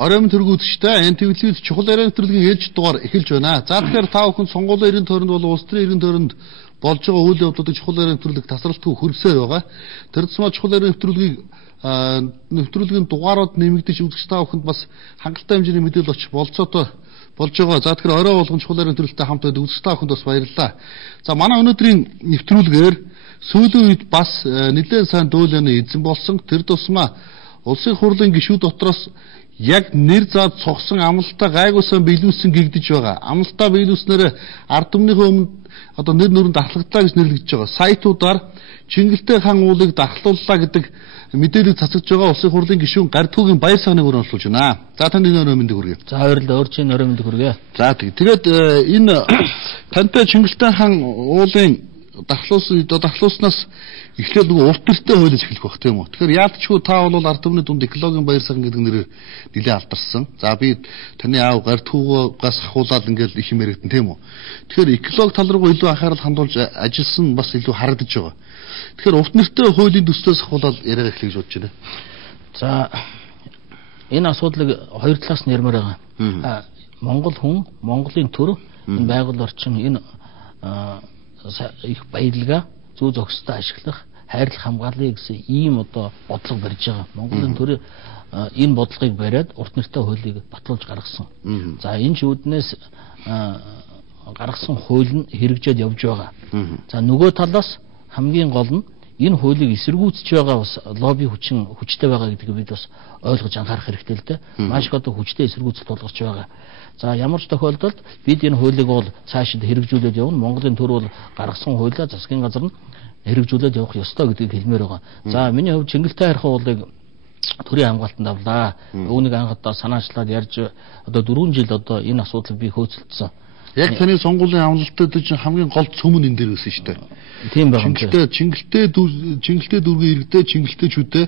оройн төрөг үзэгчтэй энэ твлүүд чухал ярианы нэвтрүүлгийн ээлж дугаар эхэлж байна. За тэгэхээр та бүхэн сонгуулийн эрийн тойронд бол улс төрийн эрийн тойронд болж байгаа үйл явдлуудыг чухал ярианы нэвтрүүлэг тасралтгүй хөрвсөөр байгаа. Тэр тусмаа чухал ярианы нэвтрүүлгийн дугаарууд нэмэгдэж үзэгч та бүхэнд бас хангалттай хэмжээний мэдээлэл очих болцоотой болж байгаа. За тэгэхээр орой болгон чухал ярианы нэвтрүүлэгтэй хамт байдаг үзэгч та бүхэнд бас баярлалаа. За манай өнөөдрийн нэвтрүүлгээр сүүлийн үед бас нэлээд сайн дуйлааны эзэн болсон. Тэр тусмаа улсын хурлын гишүүд дотроос яг нэр заад цогсон амлалтаа гайгуулсан биелүүлсэн гэгдэж байгаа. Амлалтаа биелүүлснээр ард түмнийхээ өмнө одоо нэр нүрэнд дархлагдлаа гэж нэрлэгдэж байгаа. Сайтуудаар Чингэлтэй хаан уулыг дархлууллаа гэдэг мэдээлэл цацагж байгаа улсын хурлын гишүүн Гардхүүгийн баяр сагныг урамшуулж байна. За танд энэ өрөө мэндийг хүргэе. За баярлалаа. Өөрчийн өрөө мэндийг хүргэе. За тэгээд энэ тантай Чингэлтэй хаан уулын дархлуулснаас эхлээд нөгөө урт нэртэй хуйлаж эхлэх байх тийм үү. Тэгэхээр яалтчгүй та бол ард түмний дунд экологийн баяр сагн гэдэг нэрээр нэлээд алдарсан. За би таны аав Гардхүүгээс ахуулаад ингээд их юм яригдэн тийм үү. Тэгэхээр экологи тал руу илүү анхаарал хандуулж ажилласан бас илүү харагдаж байгаа. Тэгэхээр урт нэртэй хуулийн төслөөс ахуулаад яриа эхлэх гэж бодож байна. За энэ асуудлыг хоёр талаас нь ярмаар байгаа. Монгол хүн, Монголын төр, энэ байгууллага орчин энэ их баярлага зүү зохистой ашиглах, хайрлах, хамгаалъя гэсэн ийм одоо бодлого барьж байгаа. Монголын төр энэ бодлогыг бариад урт нэртэй хуулийг батлуулж гаргасан. За энэ шүүднээс гаргасан хууль нь хэрэгжээд явж байгаа. За нөгөө талаас хамгийн гол нь энэ хуулийг эсэргүүцэж байгаа бас лобби хүчтэй байгаа гэдгийг бид бас ойлгож анхаарах хэрэгтэй л дээ. Маш их одоо хүчтэй эсэргүүцэл тулгарч байгаа. За ямар ч тохиолдолд бид энэ хуулийг бол цаашид хэрэгжүүлээд явна. Монголын төр бол гаргасан хуулиа засгийн газар нь хэрэгжүүлээд явах ёстой гэдгийг хэлмээр байгаа. За миний хувьд Чингэлтэй хайрхан уулыг төрийн хамгаалтанд авлаа. Үүнийг анхудаа санаачлаад ярьж одоо 4 жил одоо энэ асуудлыг би хөөцөлдсөн. Яг таны сонгуулийн амлалтад хамгийн гол цөмөн энэ дээр байсан шүү дээ. Тийм байна. Чингэлтэй дүргийн иргэдээ Чингэлтэйчүүдээ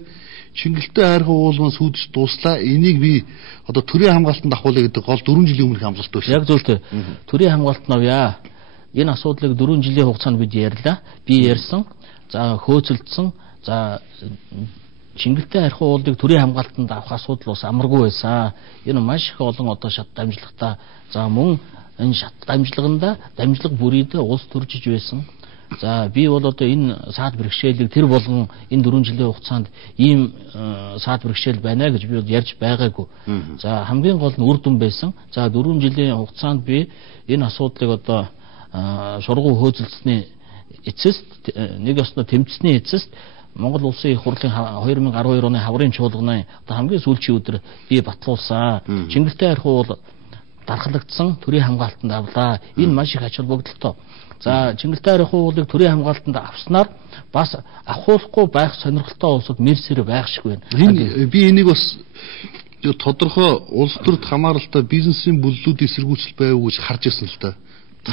Чингэлтэй хайрхан уулмаа сүйдэж дууслаа. Энийг би одоо төрийн хамгаалтанд авахулаа гэдэг гол 4 жилийн өмнөх амлалт байсан. Яг зөвлөлтөө. Төрийн хамгаалтанд авъя. Энэ асуудлыг 4 жилийн хугацаанд бид ярьлаа. Би ярьсан. За хөөцөлдсөн. За Чингэлтэй хайрхан уулыг төрийн хамгаалтанд авах асуудал бас амаргүй байсан. Энэ маш их олон одоо шат дамжлагтай. За мөн энэ шат дамжлаганда дамжлага бүрийдээ улс төржиж байсан. За би бол одоо энэ саад бэрхшээлийг тэр болгон энэ 4 жилийн хугацаанд ийм саад бэрхшээл байна гэж би бол ярьж байгаагүй. За хамгийн гол нь үр дүн байсан. За 4 жилийн хугацаанд би энэ асуудлыг одоо шургуу хөөцөлдсөний эцэст нэг ёстой тэмцсэний эцэст Монгол улсын их хурлын 2012 оны хаврын чуулганы одоо хамгийн сүүлчийн өдөр би батлуулсан. Чингэлтэй хайрхан уул дархлагдсан, төрийн хамгаалтанд авлаа. Энэ маш их ач холбогдолтой. За Чингэлтэй хайрхан уулыг төрийн хамгаалтанд авснаар бас авахуулахгүй байх сонирхолтой улсууд мэрсэр байх шиг байна. Би энийг бас тодорхой улс төрд хамааралтай бизнесийн бүллүүд эсэргүүцэл байв гэж харж ирсэн л да.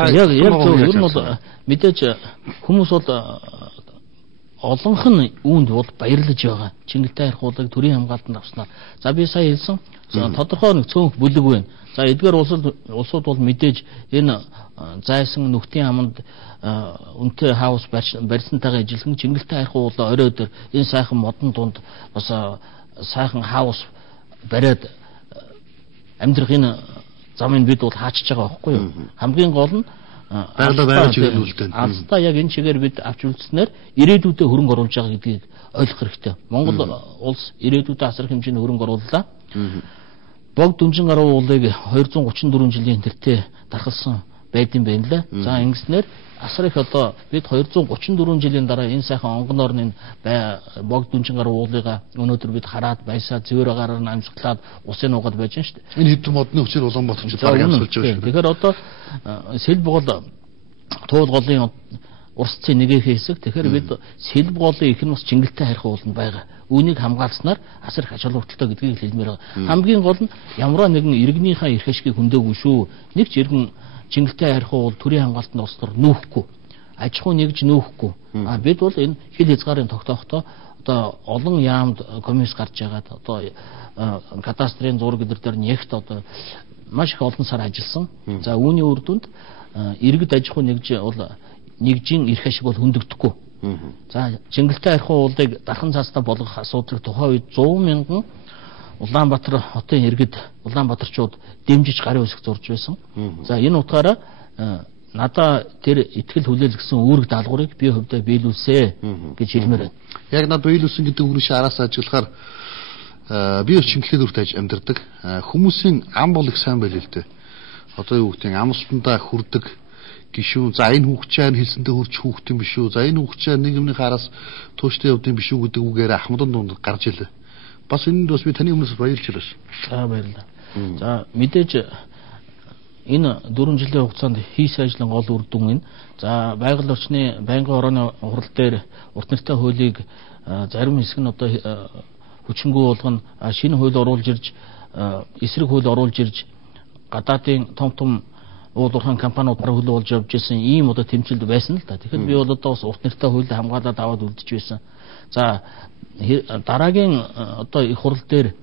Яг зөв. Ер нь бол мэдээж хүмүүс бол олонх нь үүнд бол баярлаж байгаа. Чингэлтэй хайрхан уулыг төрийн хамгаалтанд авснаар. За би сая хэлсэн тодорхой нэг цөөнх бүлэг байна. За эдгээр улсууд бол мэдээж энэ зайсан нүхтийн аманд үнэтэй хаус барьсантайгаа ижилхэн Чингэлтэй хайрхан уулаа орой өдөр энэ сайхан модон дунд бас сайхан хаус бариад амьдрах энэ замыг бид бол хаачиж байгаа байхгүй юу? Хамгийн гол нь байгалаа байраж ирээл үлдэн. Алдаа яг энэ чигээр бид авч үлдснээр ирээдүйдээ хөрөнгө оруулж байгаа гэдгийг ойлгох хэрэгтэй. Монгол улс ирээдүйдээ асар хэмжээний хөрөнгө орууллаа. Бог дүнжин гаруй уулыг 234 жилийн тэртээ дархалсан байдсан байна лээ. За ингэснээр асар их одоо бид 234 жилийн дараа энэ сайхан онгоноор нь бог дүнжин гаруй уулыгаа өнөөдөр бид хараад баясаа зөөр агаар нь амжилтлаад усын нуугаад байж байна шүү дээ. Энэ хэдэн модны хүчээр Улаанбаатар ч баг ямсалж байгаа шүү. Тэгэхээр одоо Сэлбгол туул голын урсцын нэгээх хэсэг. Тэгэхээр бид Сэлбголын их нь бас Чингэлтэй хайрхан ууланд байгаа. Үүнийг хамгаалснаар асар их ач холбогдолтой гэдгийг хэлмээр байгаа. Хамгийн гол нь ямар нэгэн иргэнийхээ эрх ашигыг хөндөөгүй шүү. Нэг ч иргэн Чингэлтэй хайрхан уул төрийн хамгаалтанд орсноор нүүхгүй. Аж ахуй нэгж нүүхгүй. Бид бол энэ хил хязгаарын тогтоохтой одоо олон яамд комисс гарч байгаад одоо кадастрын зураг дээр нэгт одоо маш их олон сар ажилласан. За үүний үр дүнд иргэд аж ахуй нэгжийн эрх ашиг бол хөндөгдөхгүй. За Чингэлтэй хайрхан уулыг дархан цаастаа болгох асуудлыг тухайн үед 100 мянган Улаанбаатар хотын иргэд Улаанбаатарчууд дэмжиж гарын үсэг зурж байсан. За энэ утгаараа надаа тэр итгэл хүлээлгэсэн үүрэг даалгаврыг би хувьдаа биелүүлсэ гэж хэлмээр байна. Яг над биелүүлсэн гэдэг үгнээс араас ажиллахаар би чингэлээд үртэж амьдардаг. Хүмүүсийн ам бол их сайн байл л дээ. Одоо юу гэдэг амлалтандаа хүрдэг гişүү. За энэ хүүхчээр хэлсэндээ хурж хүүхдэн биш үү? За энэ хүүхчээр нэг юмны хараас тууштай явдсан биш үү гэдэг үгээр ахмадын дунд гарч илээ. Бас энэнд бас би таны өмнөөс баярлж байна. За баярлалаа. За мэдээж энэ 4 жилийн хугацаанд хийсэн ажлын гол үр дүн энэ. За байгаль орчны байнгын орооны хурал дээр урт нэртэй хуулийг зарим хэсэг нь одоо хүчингү болгоно, шинэ хууль оруулж ирж, эсрэг хууль оруулж ирж гадаадын том уул уурхайн компаниуд хөлөө болж явж байсан ийм одоо тэмцэлд байсан л да. Тэгэхээр би бол одоо бас урт нэртэй хуулийг хамгаалаад аваад үлдэж байсан. За дараагийн одоо их хурал дээр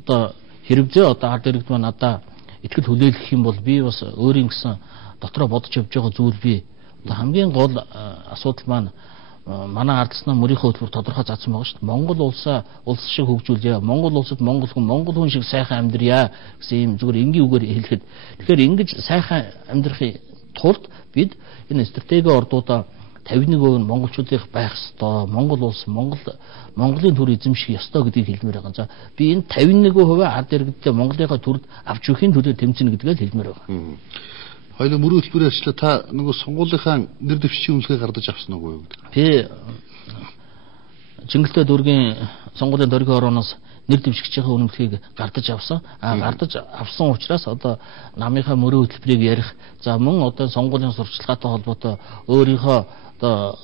одоо хэрэгцээ одоо ард иргэд маань надаа итгэл хүлээлгэх юм бол би бас өөрийн гэсэн дотроо бодож явж байгаа зүйл би одоо хамгийн гол асуудал маань манай ардснаа мөрийнхөө хөтөлбөр тодорхой заасан байгаа шүү дээ. Монгол улс шиг хөгжүүлье. Монгол улсад монгол хүн шиг сайхан амьдрья гэсэн ийм зүгээр энгийн үгээр хэлэхэд. Тэгэхээр ингэж сайхан амьдрахын тулд бид энэ стратегийн ордуудаа 51% нь монголчуудын байх ёстой. Монгол улс Монголын төр эзэмших ёстой гэдгийг хэлмээр байгаа. За би энэ 51% ард иргэдтэй Монголынхаа төрд авч өхийн төлөө тэмцэнэ гэдгээ хэлмээр байгаа. Хоёул мөрийн хөтөлбөрийн ажлаа та нөгөө сонгуулийнхаа нэр дэвшгийн үнэлгээ гардаж авсан уу гэдэг? Би Чингэлтэй дүүргийн сонгуулийн дөргийн орооноос нэр дэвшигчийн үнэмлэхийг гардаж авсан. Гардаж авсан учраас одоо намынхаа мөрийн хөтөлбөрийг ярих. За мөн одоо сонгуулийн сурталчилгаатай холбоотой өөрийнхөө одоо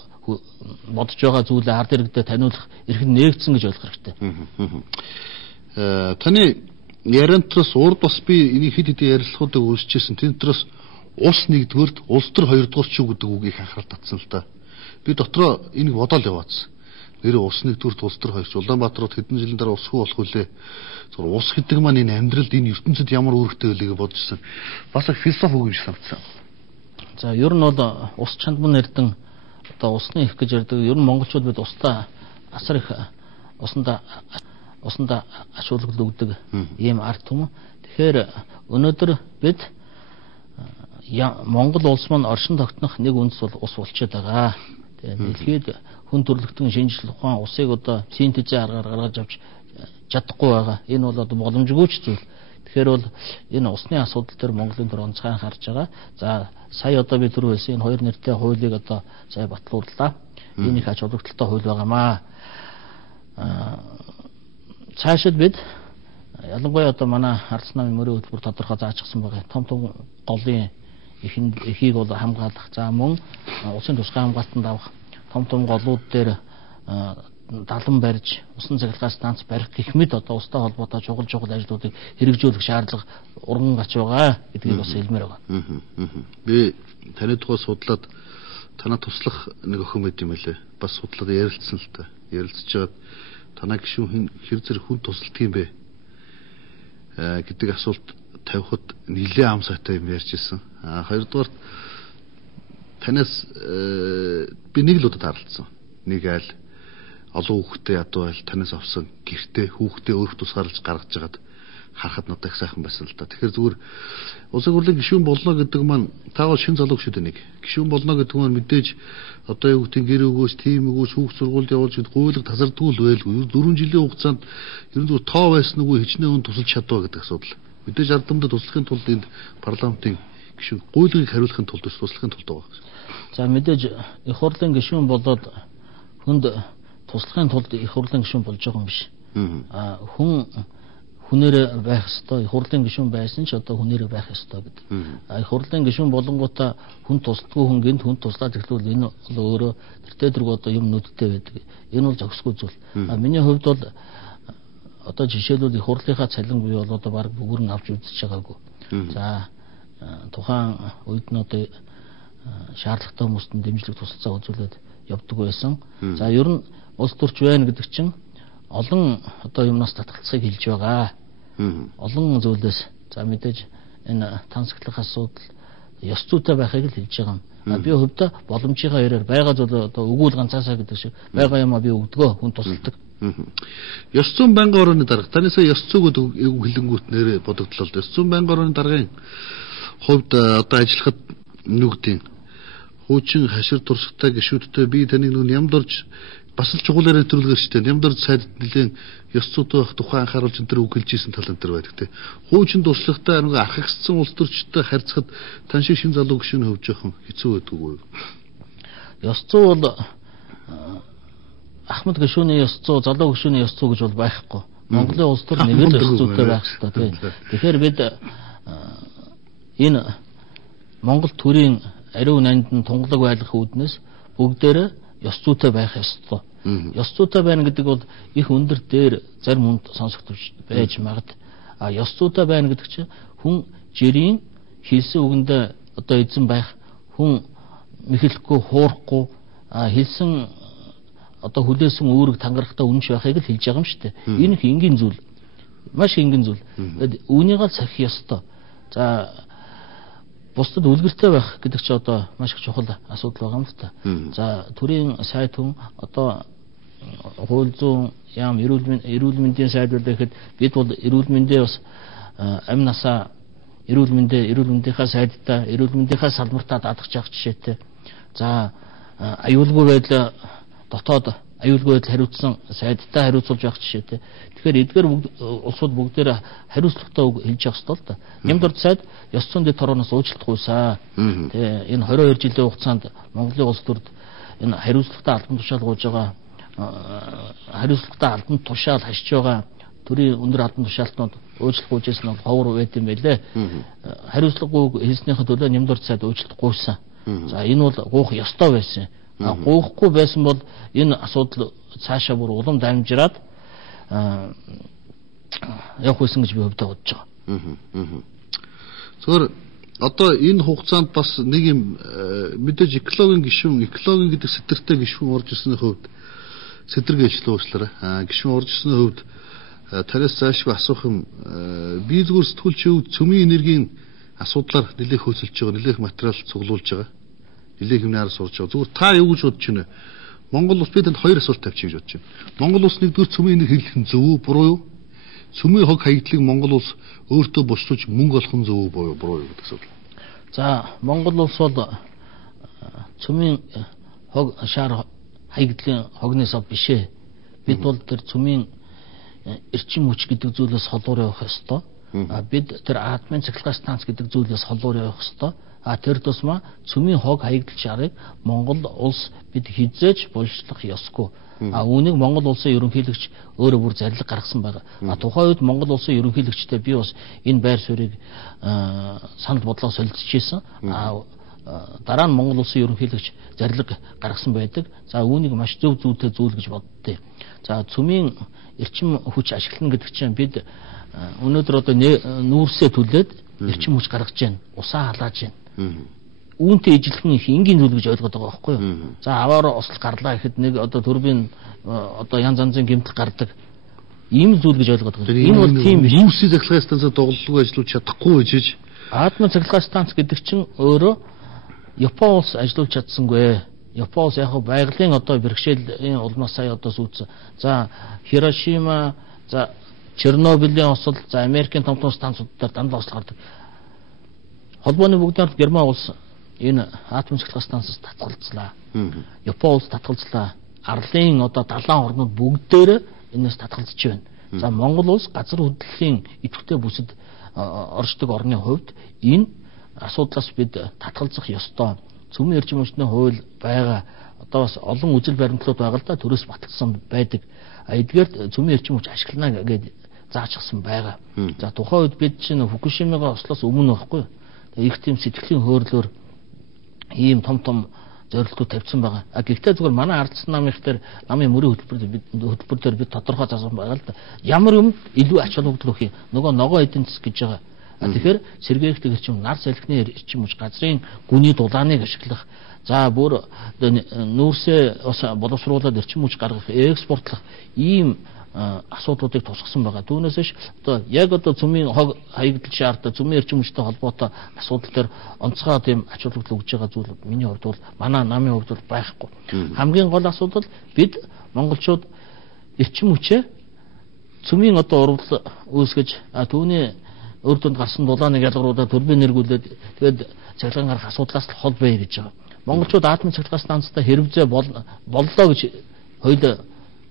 бодож байгаа зүйлээ ард иргэдэд таниулах эрх нь нээгдсэн гэж ойлгох хэрэгтэй. Таны яриантаас урд бас би энийг хэд хэдэн ярилцлагуудыг үүсчихсэн. Тэнтрээс ус нэгдүгээрт, улс төр хоёрдугаар ч гэдэг үгийг анхаарал татсан л та. Би дотроо энийг бодоод яваадсан. Нэр ус нэгдүгээрт, улс төр хоёрч Улаанбаатарт хэдэн жилийн дараа усгүй болох үлээ. Зур ус гэдэг маань энэ амьдралд энэ ертөнцид ямар үүрэгтэй байлыг бодчихсон. Бас их философи үг гэж санагдсан. За ер нь бол ус чандман нэрдэн одоо усны их гэж ярьдаг. Ер нь монголчууд бид устаа асар их усанда ач холбогдол өгдөг ийм ард түмэн. Тэгэхээр өнөөдөр бид Монгол улс маань оршин тогтнох нэг үндэс бол ус болчиход байгаа. Тэгээ дэлхийд хүн төрөлхтөн шинжлэх ухаан усыг одоо синтезийн аргаар гаргаж авч чадахгүй байгаа. Энэ бол одоо боломжгүйч зүйл. Тэгэхээр бол энэ усны асуудал дээр Монголын төр онцгой анхаарч байгаа. За сая одоо бид түрүү хэлсэн энэ хоёр нэртэй хуулийг одоо сая батлууллаа. Энэ их ач холбогдолтой хууль байгаамаа. Цаашид бид ялангуяа одоо манай ардс намын мөрийн хөтөлбөр тодорхой заажсан байгаа. Том голын эхийг бол хамгаалах. За мөн усын тусгай хамгаалтанд авах том голууд дээр далан барьж усан цахилгаан станц барих гэх мэт одоо устай холбоотой чухал ажлуудыг хэрэгжүүлэх шаардлага урган гарч байгаа гэдгийг бас хэлмээр байгаа. Би таны тухай судлаад танаа туслах нэг охин байт юм лээ. Бас судлаад ярилцсан л та. Ярилцж байгаад танаа гишүүн хэр зэрэг хүн тусалдаг юм бэ гэдэг асуулт тавихад нэлээ ам сайтай юм ярьж ирсэн. Хоёрдугаар танаас би нэг л удаа харилцсан. Нэг айл олон хүүхдээ ядуу айл танаас авсан гэртээ хүүхдээ өөрх тусгаарлаж гаргаж жагаад харахад надад их сайхан байсан л да. Тэгэхээр зүгээр улсын хурлын гишүүн болно гэдэг маань таавал шин залуу шүү дээ нэг. Гишүүн болно гэдэг маань мэдээж одоо юу гэдэг гэр өгөөс, тим өгөөс, хүүхд сургуульд явуулж гуйлга тасардгүй л байлгүй. 4 жилийн хугацаанд ер нь зүгээр тоо байсан уу хичнээн хүн тусалж чадваа гэдэг асуудал. Мэдээж ардамдад туслахын тулд энд парламентын гишүүн гуйлгыг хариулахын тулд туслахын тулд байгаа. За мэдээж их хурлын гишүүн болоод хүнд туслахын тулд их хурлын гишүүн болж байгаа юм биш. Хүнээр байх ёстой. Их хурлын гишүүн байсан ч одоо хүнээр байх ёстой гэдэг. Их хурлын гишүүн болонгуудаа хүн тусдаггүй хүн гинт хүн туслаад эхлүүл энэ бол өөрөө тэртээ дэрг одоо юм нүдтэй байдаг. Энэ бол зохисгүй зүйл. Миний хувьд бол одоо жишээлбэл их хурлынхаа цалин бий бол одоо баг бүгүрэн авч үзэж байгаагүй. За тухайн үед нь одоо шаардлагатай хүмүүст нь дэмжлэг тусалцаа үзүүлээд явдаг байсан. За ер нь улс төрч байна гэдэг чинь олон одоо юмнаас татгалцахыг хэлж байгаа. Олон зүйлээс за мэдээж энэ тансаглах асуудал ёс зүйтэй байхыг л хэлж байгаа юм. Би хувьдаа боломжийнхаа ярээр байгаа зүйл одоо өгүүл ганцаасаа гэдэг шиг байгаа юмаа би өгдгөө хүн тусалдаг. Ёс зүйн байнгын орооны дарга. Танайсаа ёс зүйгүүд хилэнгүүт нэрээ бодогдлоо. Ёс зүйн байнгын орооны даргын хувьд одоо ажиллахад нүгдийн хуучин хашир туршлагатай гишүүдтэй би таныг нүг ямд орж бас л чухал яриа төрөлгөөс шүү дээ. Ямд орж сайд нэлээд ёс зүйтэй байх тухайн анхааруулж энэ төр үгэлж ийсэн тал энэ төр байдаг те. Хуучин туршлагатай нэг архагцсан улс төрчтэй харьцахад тань шиг шин залуу гишүүн хөвж явах хэцүү байдаг уу? Ёс зүй бол Ахмад гишүүний ёс зүй, залуу гишүүний ёс зүй гэж бол байхгүй. Монголын улс төр нэг л ёс зүйтэй байх хэрэгтэй тийм. Тэгэхээр бид энэ Монгол төрийн ариун нандин тунгалаг байлгах үүднээс бүгдээрээ ёс зүйтэй байх ёстой. Ёс зүйтэй байна гэдэг бол их өндөр дээр зарим хүнд сонсогдож байж магад. Ёс зүйтэй байна гэдэг чинь хүн жирийн хэлсэн үгэндээ одоо эзэн байх, хүн мэхлэхгүй, хуурахгүй, хэлсэн одоо хүлээсэн үүрэг тангарахтаа үнэнш байхыг л хэлж байгаа юм шүү дээ. Энэ их энгийн зүйл. Маш энгийн зүйл. Тэгэд үүнийг л сахих ёстой. За бусдад үлгэртэй байх гэдэг чинь одоо маш их чухал асуудал байгаа юм л та. За төрийн сайд хүн одоо хууль зүйн яам эрүүл мэндийн сайд гэхэд бид бол эрүүл мэндээ бас амь насаа эрүүл мэндийнхаа сайдтай эрүүл мэндийнхаа салбартаа даатгах жишээтэй. За аюулгүй байдал дотоод аюулгүй байдал хариуцсан сайдтай хариуцуулж явах жишээтэй. Тэгэхээр эдгээр улсууд бүгдээр хариуцлагатай үг хэлж явах ёстой л да. Нямд орд сайд ёс зүйн дэд хорооноос уучлалтгүйсэн. Тэгээ энэ 22 жилийн хугацаанд Монголын улс төрд энэ хариуцлагатай албан тушаал гуйж байгаа хариуцлагатай албан тушаал хашиж байгаа төрийн өндөр албан тушаалтнууд уучлалт гуйжсэн нь ховор байт юм байлээ. Хариуцлагагүй хэлснийхээ төлөө нямд орд сайд уучлалт гуйсан. За энэ бол гуйх ёстой байсан. Гуйхгүй байсан бол энэ асуудал цаашаа бүр улам дамжираад явах байсан гэж би хувьдаа бодож байгаа. Зөвхөн одоо энэ хугацаанд бас нэг юм мэдээж экологийн гэдэг сэтэртэй гишүүн орж ирсний хувьд сэтэргээчлээ уучлаарай. Гишүүн орж ирсний хувьд танаас заашгүй асуух юм би зүгээр сэтгүүлч хувьд цөмийн энергийн асуудлаар нэлээх хөөцөлж байгаа, нэлээх материал цуглуулж байгаа. Нэлээх юмнаар сурж байгаа. Зүгээр та юу гэж бодож байна вэ? Монгол улс бидэнд хоёр асуулт тавьчих гэж бодож байна. Монгол улс нэгдүгээр цөмийн энерги хэрэглэх нь зөв үү, буруу юу? Цөмийн хог хаягдлыг Монгол улс өөртөө бослуулж мөнгө олох нь зөв үү, буруу юу гэдэг асуудал. За, Монгол улс бол цөмийн хог шаар хаягдлын хогноос биш ээ. Бид бол тэр цөмийн эрчим хүч гэдэг зүйлээс холуур явах ёстой. Бид тэр атомын цахилгаан станц гэдэг зүйлээс холуур явах ёстой. Тэр тусмаа цөмийн хог хаягдал шарыг Монгол улс бид хизээж булшлах ёсгүй. Үүнийг Монгол улсын ерөнхийлөгч өөрөө бүр зарлиг гаргасан байна. Тухайн үед Монгол улсын ерөнхийлөгчтэй би бас энэ байр суурийг санал бодлого солилцчихсэн. Дараа нь Монгол улсын ерөнхийлөгч зарлиг гаргасан байдаг. За үүнийг маш зөв зүйтэй зүйл гэж боддөө. За цөмийн эрчим хүч ашиглана гэдэг чинь бид өнөөдөр одоо нүүрсээ түлээд эрчим хүч гаргаж байна. Усаа халааж байна. Үүнтэй ижилхэн их энгийн зүйл гэж ойлгоод байгаа байхгүй юу? За аваар ослол гарлаа гэхэд нэг одоо турбин одоо янз янзын гэмтэл гардаг. Ийм зүйл гэж ойлгоод байгаа. Энэ бол тийм биш. Нүүрсийн цахилгаан станцад доголдолгүй ажиллаж чадахгүй гэж. Атомын цахилгаан станц гэдэг чинь өөрөө Япон улс ажиллаж чадсангүй. Япон улс яг байгалийн одоо бэрхшээлийн улмаас сая одоо сүйдсэн. За Хирошима, за Чернобылийн осол, за Америкийн том станцуудаар дандаа осол гардаг. Холбооны бүгдээр Герман улс энэ атом цахилгаан станцаас татгалзлаа. Япон улс татгалзлаа. Арлын одоо далайн орнууд бүгдээр энэс татгалзж байна. За Монгол улс газар хөдлөлийн идэвхтэй бүсэд оршдог орны хувьд энэ асуудлаас бид татгалзах ёстой. Цөмийн эрчим хүчний хууль байгаа. Одоо бас олон үзэл баримтлууд байгаа л да төрөөс баталсан байдаг. Эдгээр цөмийн эрчим хүч ашиглана гэж заачсан байгаа. За тухайн үед бид чинь Фукушимагаа ослоос өмнө байхгүй. Их тийм сэтгэлийн хөөрлөөр ийм том зорилтууд тавьсан байгаа. Гэхдээ зүгээр манай ардсан намын ихтер намын мөрийн хөтөлбөр дээр бид тодорхой заасан байгаа л да. Ямар юм илүү ач холбогдол өгөх юм. Нөгөө ногоо эдийн засаг гэж байгаа. Тэгэхээр сэргээгтэй эрчим, нар салхины эрчим хүч, газрын гүний дулааныг ашиглах, за бүр нүүрсээ бас боловсруулаад эрчим хүч гаргах, экспортлох ийм асуудлуудыг тусгасан байгаа. Түүнээс биш одоо яг одоо цөмийн хог хаягдал шаардлагатай цөмийн эрчим хүчтэй холбоотой асуудал дээр онцгой тийм ач холбогдол өгж байгаа зүйл миний хувьд бол манай намын хувьд бол байхгүй. Хамгийн гол асуудал бид монголчууд эрчим хүчээ цөмийн одоо урвал үүсгэж түүний өр дүнд гарсан дулааныг ялгаруудаа төрбийн нэргүүлээд тэгээд цахилгаан гарах асуудлаас л хол бай гэж байгаа. Монголчууд атомын цахилгаан станцтай хэрэгцээ боллоо гэж хоёул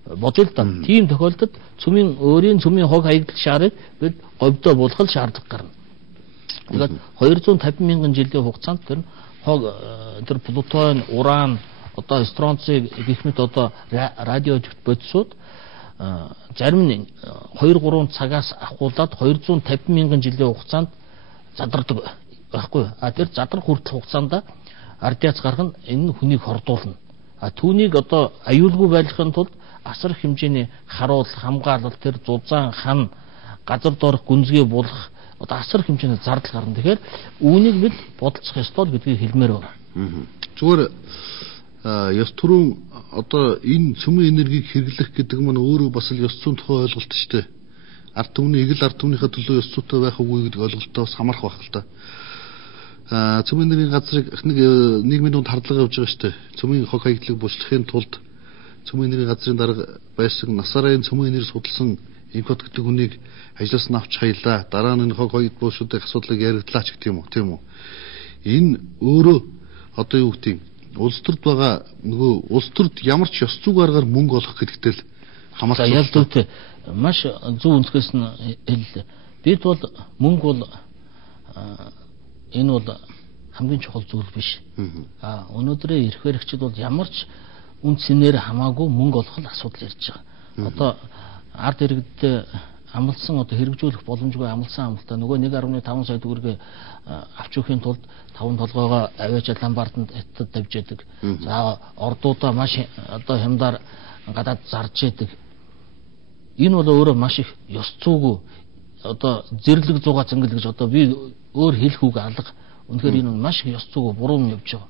бодъё л да. Тийм тохиолдолд өөрийн цөмийн хог хаягдал шаарыг бид говьдоо буулгах шаардлага гарна. Тэгээд 250 мянган жилийн хугацаанд тэр хог тэр плутон, уран, одоо стронций гэх мэт одоо радиожигт бодисууд зарим нь 2-3 цагаас ахуулаад 250 мянган жилийн хугацаанд задардаг байхгүй. Тэр задрах хүртэл хугацаанд радиац гаргана, энэ хүнийг хордуулна. Түүнийг одоо аюулгүй байлгахын тулд асар их хэмжээний харуул, хамгаалал, тэр зузаан, хан, газар доорх гүнзгий булах одоо асар их хэмжээний зардал гарна. Тэгэхээр үүнийг бид бодолцох ёстой гэдгийг хэлмээр байна. Зүгээр ёс төрийн одоо энэ цөмийн энергийг хэрэглэх гэдэг нь өөрөө бас л ёс зүйн тухай ойлголт шүү дээ. Ард түмний эгэл ард түмнийхээ төлөө ёс зүйтэй байх үгүй гэдэг ойлголтоо бас хамаарах байх л та. Цөмийн энергийн газрыг нэг нийгмийн дунд хардлага явуулж байгаа шүү дээ. Цөмийн хог хаягдлыг буучлахын тулд цөмийн энергийн газрын дарга байсан насарын цөмийн энерги судалсан инкод гэдэг хүнийг ажлаас нь авч хаялаа. Дараа нь хог хаягд буушуудын асуудлыг яригдлаач гэх юм уу, тийм үү? Энэ өөрөө одоо юу гэдэг юм? Улс төрд байгаа нөгөө улс төрд ямар ч ёс зүйн аргаар мөнгө олох гэдэгтэй л хамаарсан. Ялдуутай маш зөв үндэскээс нь хэллээ. Бид бол мөнгө бол энэ бол хамгийн чухал зүйл биш. Өнөөдрийн эрх баригчид бол ямар ч үн цэнээр хамаагүй мөнгө олох асуудал ярьж байгаа. Одоо ард иргэдэд амлсан одоо хэрэгжүүлэх боломжгүй амлсан амлалтаа нөгөө 1.5 сая төгрөгийг авч өгөхийн тулд 5 толгойгоо авиач Ломбарданд хятад тавьж яадаг. За ордуудаа маш одоо хямдаар гадаад зарж яадаг. Энэ бол өөрөө маш их ёс зүйгүй одоо зэрлэг зугаа зангил гэж одоо би өөр хэлэх үг алга. Үнэхээр энэ маш их ёс зүйгүй буруу юм явж байгаа.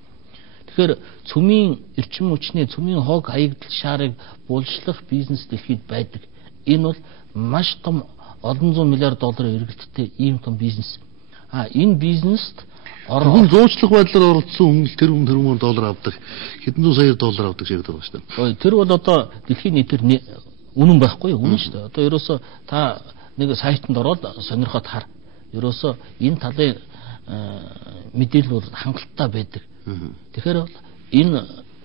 Тэгэхээр цөмийн эрчим хүчний цөмийн хог хаягдал шаарыг булшлах бизнес дэлхийд байдаг. Энэ бол маш том олон зуун миллиард долларын эргэлттэй ийм том бизнес. Энэ бизнест хүн зуучлах байдлаар оролцсон хүн тэрбум доллар авдаг. Хэдэн зуун сая доллар авдаг шиг байгаа шүү дээ. Тэр бол одоо дэлхийн нийтээр үнэн байхгүй юу? Үнэн шүү дээ. Одоо ерөөсөө та нэг сайтанд ороод сонирхоод хар. Ерөөсөө энэ талын мэдээлэл бол хангалттай байдаг. Тэгэхээр бол энэ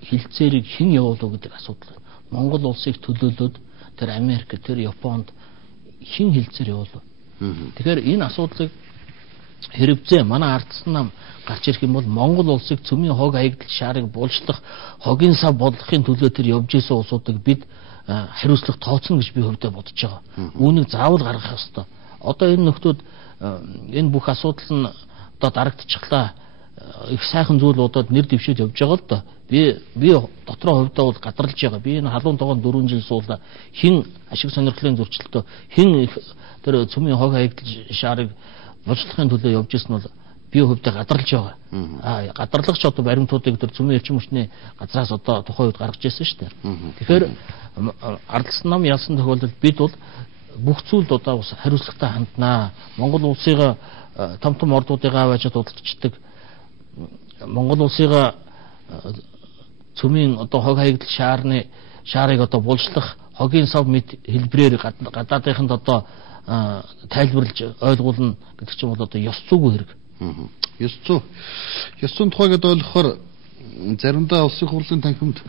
хилцээрийг хэн явуулав гэдэг асуудал. Монгол улсыг төлөөлөөд тэр Америк, тэр Японд хэн хилцээр явуулав. Тэгэхээр энэ асуудлыг хэрэгцээ манай ардсан нам гарч ирэх юм бол Монгол улсыг цөмийн хог хаягдал шаарыг булшлах, хогийн сав бодлохын төлөө тэр явж исэн улсуудыг бид хариуцлага тооцно гэж би хувьдаа бодож байгаа. Үүнийг заавал гаргах ёстой. Одоо энэ нөхдүүд энэ бүх асуудал нь одоо дарагдчихлаа. Их сайхан зүйл удаад нэр дэвшээд явж байгаа л да. Би дотроо хувьдаа бол гадарлаж байгаа. Би энэ халуун тогоон 4 жил суулаа. Хин ашиг сонирхлын зөрчилтөө хин тэр цөмийн хог хаягдал шаарыг булчлахын төлөө явж исэн бол би хувьдаа гадарлаж байгаа. Гадарлагч одоо баримтуудыг тэр цөмийн эрчим хүчний газраас одоо тухайн үед гаргаж ирсэн шүү дээ. Тэгэхээр ардсан нам ялсан тохиолдолд бид бол бүх зүйлд одоо бас хариуцлагатай ханднаа. Монгол улсыг том ордуудыгаа аваачаад удалчдаг. Монгол улсыг цөмийн одоо хог хаягдал шаарыг одоо булшлах хогийн сав мэд хэлбрээр гадаадынханд одоо тайлбарлаж ойлгуулна гэдэг чинь бол одоо ёс зүйгүй хэрэг. Ёс зүйн тухайг ойлгохоор заримдаа улсын хурлын танхимд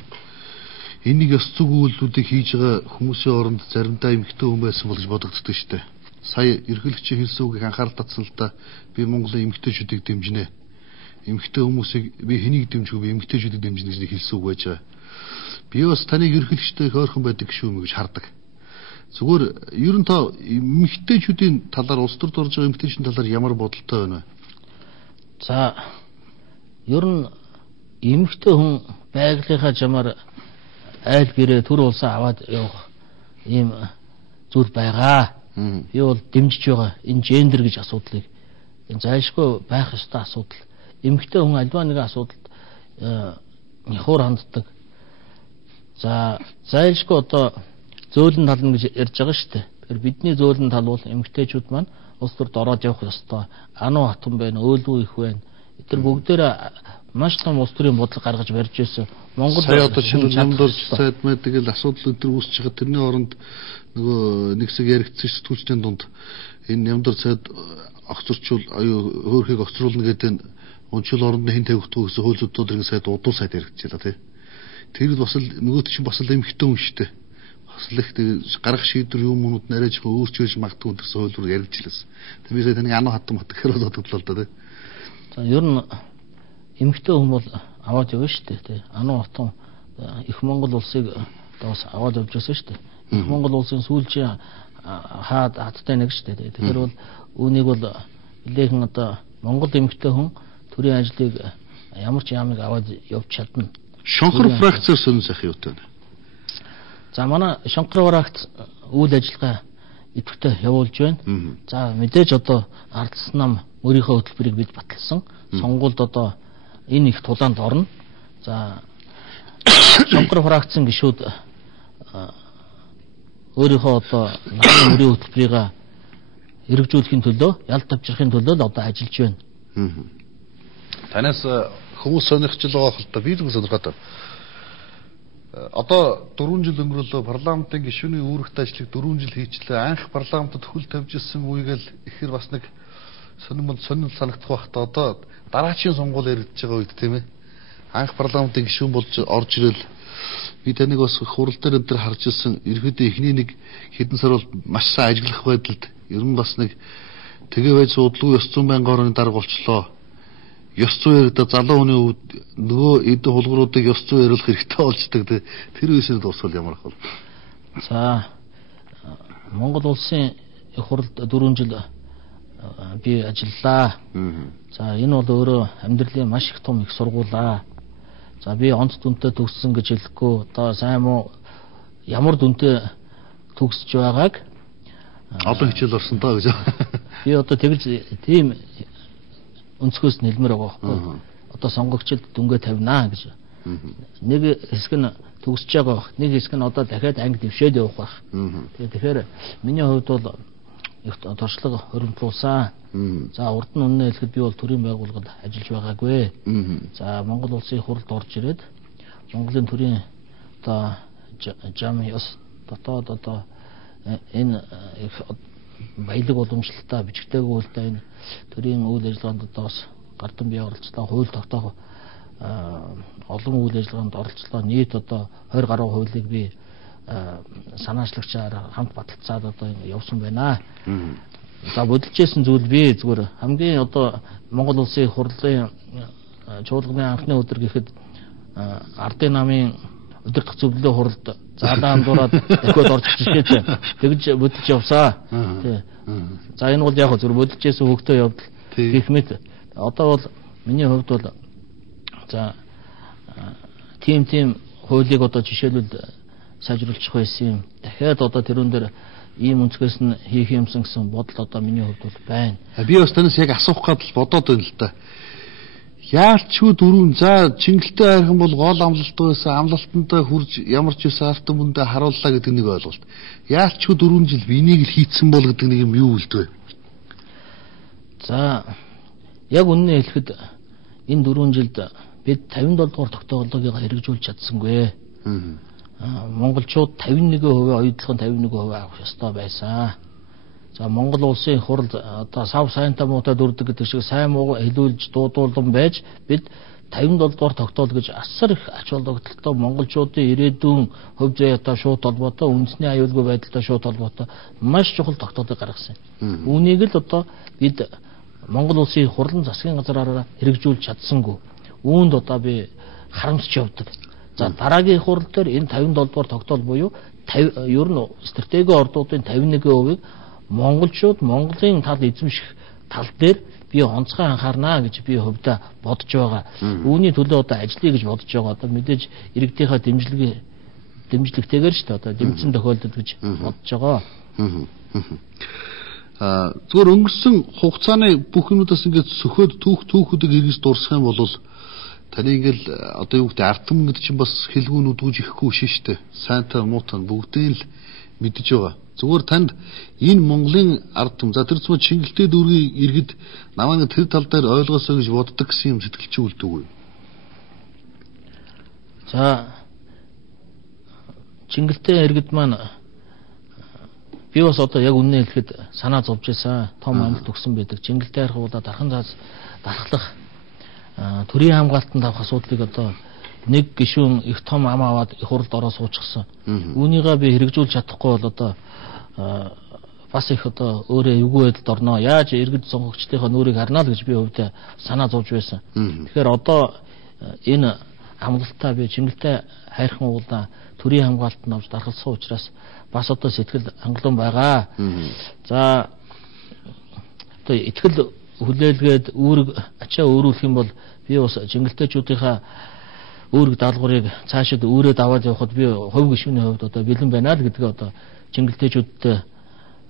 энийг ёс зүйгүй үйлдэлүүдийг хийж байгаа хүмүүсийн оронд заримдаа эмэгтэй хүн байсан бол гэж бодогддог шүү дээ. Сая ерөнхийлөгчийн хэлсэн үгийг анхаарал татсан л да. Би Монголын эмэгтэйчүүдийг дэмжинэ. Эмэгтэй хүмүүсийг би хэнийг дэмжих вэ? Эмэгтэйчүүдийг дэмжинэ гэж хэлсэн үг байж байгаа. Би бас таныг ерөнхийлөгчтэй ойрхон байдаг шүү мэ гэж хардаг. Зүгээр ер нь та эмэгтэйчүүдийн талаар улс төрд орж байгаа эмэгтэйчүүдийн талаар ямар бодолтой байна вэ? За ер нь эмэгтэй хүн байгалийнхаа жамаар айл гэрээ төр улсаа аваад явах ийм зүйл байгаа. Би бол дэмжиж байгаа. Энэ гендер гэж асуудлыг энэ зайлшгүй байх ёстой асуудал. Эмэгтэй хүн альва нэгэн асуудалд нөхөр ханддаг. За зайлшгүй одоо зөөлөн тал нь гэж ярьж байгаа шүү дээ. Тэгэхээр бидний зөөлөн тал бол эмэгтэйчүүд маань улс төрд ороод явах ёстой. Ануу хатан байна, өөлгүй их байна. Эдгээр бүгдээр маш том улс төрийн бодлого гаргаж барьж байсан. Монгол сая одоо чинь намдор сайд мэдэг л асуудал өдр үүсэж байгаа тэрний оронд нөгөө нэг хэсэг яригдсан сэтгүүлчдийн дунд энэ намдор сайд огцорчул хөөрхийг огцруулна гэдэг унчил оронд хэн тавигддаг гэсэн хууль зүйн сайд удуу сайд яригдчихлаа тий. Тэр бас л нөгөөт чинь бас л эмхтэн хүн шүү дээ. Бас л их гарах шийдвэр юм уунууд нарай жих өөрчлөж магадгүй гэсэн хуулиур яригдчихлээс. Тэр би сая таны ано хатан мат гэхээр бодлоо л да тий. За ер нь эмхтэн хүн бол аваад явна шүү дээ тий. Ано хатан их Монгол улсыг бас аваад явж байсан шүү дээ. Их Монгол улсын сүүлчийн хаад хаттай нэг шүү дээ. Тэгэхээр бол үүнийг бол нэлээхэн одоо Монгол эмхтэн хүн төрийн ажлыг ямар ч ямыг аваад явж чадна. Шонхор фракцээр сонин сах юутай байна. За манай шонхор фракц үйл ажиллагаа идэвхтэй явуулж байна. За мэдээж одоо ардсан нам өөрийнхөө хөтөлбөрийг бид баталсан. Сонгуульд одоо энэ их тулаанд орно. За шонхор фракцын гишүүд өөрийнхөө одоо намын мөрийн хөтөлбөрийг хэрэгжүүлэхийн төлөө, ялт авчрахын төлөө одоо ажиллаж байна. Танаас хүмүүс сонирхч байгаа хэл та би л сонирхоод байна. Одоо 4 жил өнгөрөөлөө парламентын гишүүний үүрэгт ажлыг 4 жил хийчлээ. Анх парламентод хөл тавьж ирсэн үегээл ихэр бас нэг сонирхол санагдах байхдаа одоо дараачийн сонгуул яригдж байгаа үед тийм ээ. Анх парламентын гишүүн болж орж ирэл би таныг бас хурал дээр өдөр харж ирсэн. Ерөөдөө эхний нэг хэдэн сар бол маш сайн ажиллах байдалд ер нь бас нэг тэгээ байж судлуу ёс зүйн байнгын орны дарга болчлоо. Ёс зүйн яригда залуу хүний үед нөгөө эдэн хулгууруудыг ёс зүйн яриулах хэрэгтэй болчдөг. Тэр үеийн дуусвал ямар ах вэ? За Монгол улсын их хурлд 4 жил би ажиллаа. За энэ бол өөрөө амьдралын маш их том их сургуулаа. За би онц дүнтэй төгссөн гэж хэлэхгүй. Одоо сайн муу ямар дүнтэй төгсөж байгааг олон хичээл орсон доо гэж. Би одоо тэгж тийм өнцгөөс нь хэлмээр байгаа байхгүй. Одоо сонгогчд дүнгээ тавина гэж. Нэг хэсэг нь төгсөж байгаа бах. Нэг хэсэг нь одоо дахиад анги дэвшээд явах бах. Тэгэхээр миний хувьд бол их туршлага хоригдлуулсан. За урд нь үнэ хэлэхэд би бол төрийн байгууллагад ажиллаж байгаагүй. За Монгол улсын хурлд орж ирээд Монголын төрийн одоо жам ёс дотоод одоо энэ баялаг уламжлалтаа бичгтэйг үйлдэл энэ төрийн үйл ажиллагаанд одоо бас гардан бие оролцлоо, хууль тогтоох олон үйл ажиллагаанд оролцлоо. Нийт одоо 20 гаруй хуулийг би санаачлагчаар хамт баталцаад одоо явсан байна. За бодолжсэн зүйл би зүгээр хамгийн одоо Монгол улсын хурлын чуулганы анхны өдөр гэхэд ардын намын өдөртөх зөвлөлөө хурлд заалаа андуураад дахиад орж ирчээч. Тэгж бодож явсаа. Тий. За энэ бол яг зөв бодолжсэн хөвгтөө явдал гэх мэт. Одоо бол миний хувьд бол за тийм хуулийг одоо жишээлбэл сайжруулчих байсан юм. Дахиад одоо тэрүүн дээр ийм өнцгөөс нь хийх юмсан гэсэн бодол одоо миний хувьд бол байна. Би бас танаас яг асуух гэдэл бодоод байна л да. Яалчгүй дөрөв за Чингэлтэй хайрхан бол гол амлалт байсан. Амлалтандаа хурж ямар ч байсан артан бүндэ харууллаа гэдэг нэг ойлголт. Яалчгүй 4 жил бинийг л хийцэн бол гэдэг нэг юм юу үлдвэ? За яг үнэн хэлэхэд энэ 4 жилд бид 57 дугаар тогтоолгыг хэрэгжүүлж чадсангүй. Монголчууд 51% оюутлын 51% авах ёстой байсан. За Монгол улсын хурл одоо сав сайнтай муутай дүрдэг гэдэг шиг сайн муу хэлүүлж дуудуулан байж бид 57 дугаар тогтоол гэж асар их ач холбогдолтой монголчуудын ирээдүйн хөв заяатай шууд холбоотой, үндэсний аюулгүй байдалтай шууд холбоотой маш чухал тогтоолыг гаргасан. Үүнийг л одоо бид Монгол улсын хурлын засгийн газраараа хэрэгжүүлж чадсангүй. Үүнд одоо би харамсч явдаг. За дараагийн хурал дээр энэ 57 дугаар тогтоол буюу ер нь стратеги ордуудын 51%-ийг монголчууд Монголын тал эзэмших тал дээр би онцгой анхаарнаа гэж би хувьдаа бодож байгаа. Үүний төлөө одоо ажиллая гэж бодож байгаа. Одоо мэдээж иргэдийнхаа дэмжлэгтэйгээр шүү дээ. Одоо дэмжсэн тохиолдол гэж бодож байгаа. Зүгээр өнгөрсөн хугацааны бүх юмудаас ингээд сөхөөд түүхүүдийг эргэж дурсах юм бол таны ингээл одоо юу гэдэг ардам гэдэг чинь бас хэлгүүн үдгүүж ихгүй шин штэ. Сайнтай муутай бүгдийг л мэдж байгаа. Зүгээр танд энэ Монголын ардам за тэр зүг Чингэлтэй дүүргийн иргэд намайг тэр тал дээр ойлгосоо гэж боддог гэсэн юм сэтгэл чи үлдээгүй. За Чингэлтэй иргэд маань би бас одоо яг үнэ хэлэхэд санаа зовж байсан. Том амлалт өгсөн байдаг. Чингэлтэй харах уулаа дархан заас дарахлах төрийн хамгаалтанд авах асуудлыг одоо нэг гишүүн их том ам аваад их хурлд ороо суучихсан. Үүнийгээ би хэрэгжүүлж чадахгүй бол одоо бас их одоо өөрөө эвгүй байдалд орноо. Яаж иргэд сонгогчдынхаа нүрийг харнаа л гэж би өвдөө санаа зовж байсан. Тэгэхээр одоо энэ амлалтаа би Чингэлтэй хайрхан уулаа төрийн хамгаалтанд авч даргалсан учраас бас одоо сэтгэл хангалуун байгаа. За одоо итгэл хүлээлгээд үүрэг ачаа өөрүүлэх юм бол би бас Чингэлтэйчүүдийнхаа үүрэг даалгаврыг цаашид өөрөөд аваад явахад би хувь гишүүний хувьд одоо бэлэн байна л гэдгээ одоо Чингэлтэйчүүдтэй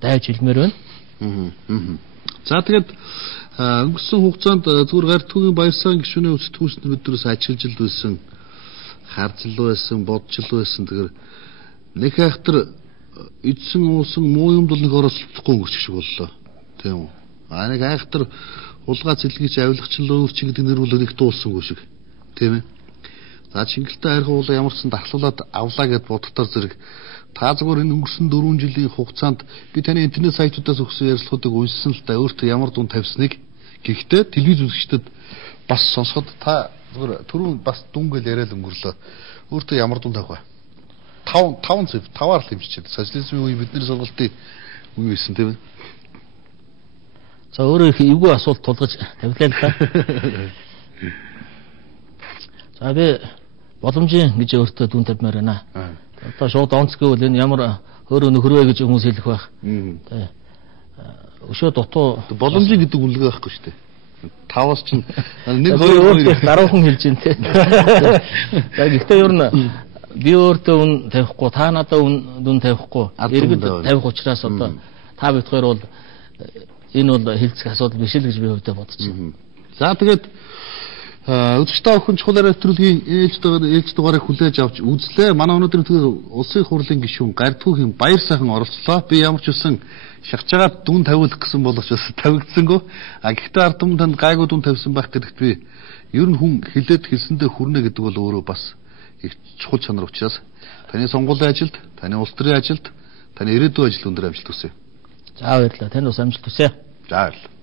дайж хэлмээр байна. За тэгээд өнгөрсөн хугацаанд зүгээр гарь түүгийн баяр сарын гишүүний өвсөлтгүйс өдрөөс ажиглаж байсан, харзал байсан, боджил байсан. Тэгэхээр нэг хайхтар эдсэн уусан муу юмд бол нэг оролцохгүй өнгөрч шиг боллоо. Тийм үү? Нэг хайхтар улгаа цэлгийч авилгачлал өөр чи гэдэг нэр бол нэг дуулсангүй шиг. Тийм ээ. За Чингэлтэй хайрхан уулаа ямар ч сан дахлуулаад авлаа гэд боддоор зэрэг та зүгээр энэ өнгөрсөн 4 жилийн хугацаанд би таны интернет сайтуудаас өгсөн ярилцлагуудыг уншсан л да өөртөө ямар дунд тавьсныг гэхдээ телевиз үзэгчдэд бас сонсоход та зүгээр түрүүн бас дүнгээл яриад өнгөрлөө. Өөртөө ямар дунд тавих вэ? 5 зөв 5-аар л хэмжиж байна. Социализмын үе бидний сургалтын үе байсан тийм ээ. За өөрөө их эвгүй асуулт тулгаж тавилаа л та. За би боломжийн гэж өөртөө дүн тавьмаар байна. Одоо шууд онцгой энэ ямар өөрөө нөхрөө гэж хүмүүс хэлэх байх. Тэ. Өшөө дутуу боломжийн гэдэг үнэлгээ байхгүй шүү дээ. 5-аас чинь нэг өөрөө даруухан хэлж байна те. За гэхдээ ер нь би өөртөө үн тавихгүй, та надад үн тавихгүй, иргэд тавих учраас одоо та бид хоёр бол энэ бол хэлцэх асуудал биш л гэж би өвдөө бодож байна. За тэгээд өдөртөө охин чухал нэвтрүүлгийн ээлж дугаарыг хүлээж авч үзлээ. Манай өнөөдрийн улсын хурлын гишүүн Гардхүүгийн баяр сайхан оролцлоо. Би ямар ч үсэн шахажгаад дүн тавиулах гэсэн боловч бас тавигдсангүй. Гэхдээ ард түмэн танд гайгүй дүн тавьсан байх гэдэгт би ер нь хүн хилээд хэлсэндээ хүрнэ гэдэг бол өөрөө бас их чухал чанар учраас таны сонгуулийн ажилд, таны улс төрийн ажилд, таны ирээдүйн ажилд өндөр амжилт хүсье. За баярлалаа. Танд бас амжилт хүсье. За баярлалаа.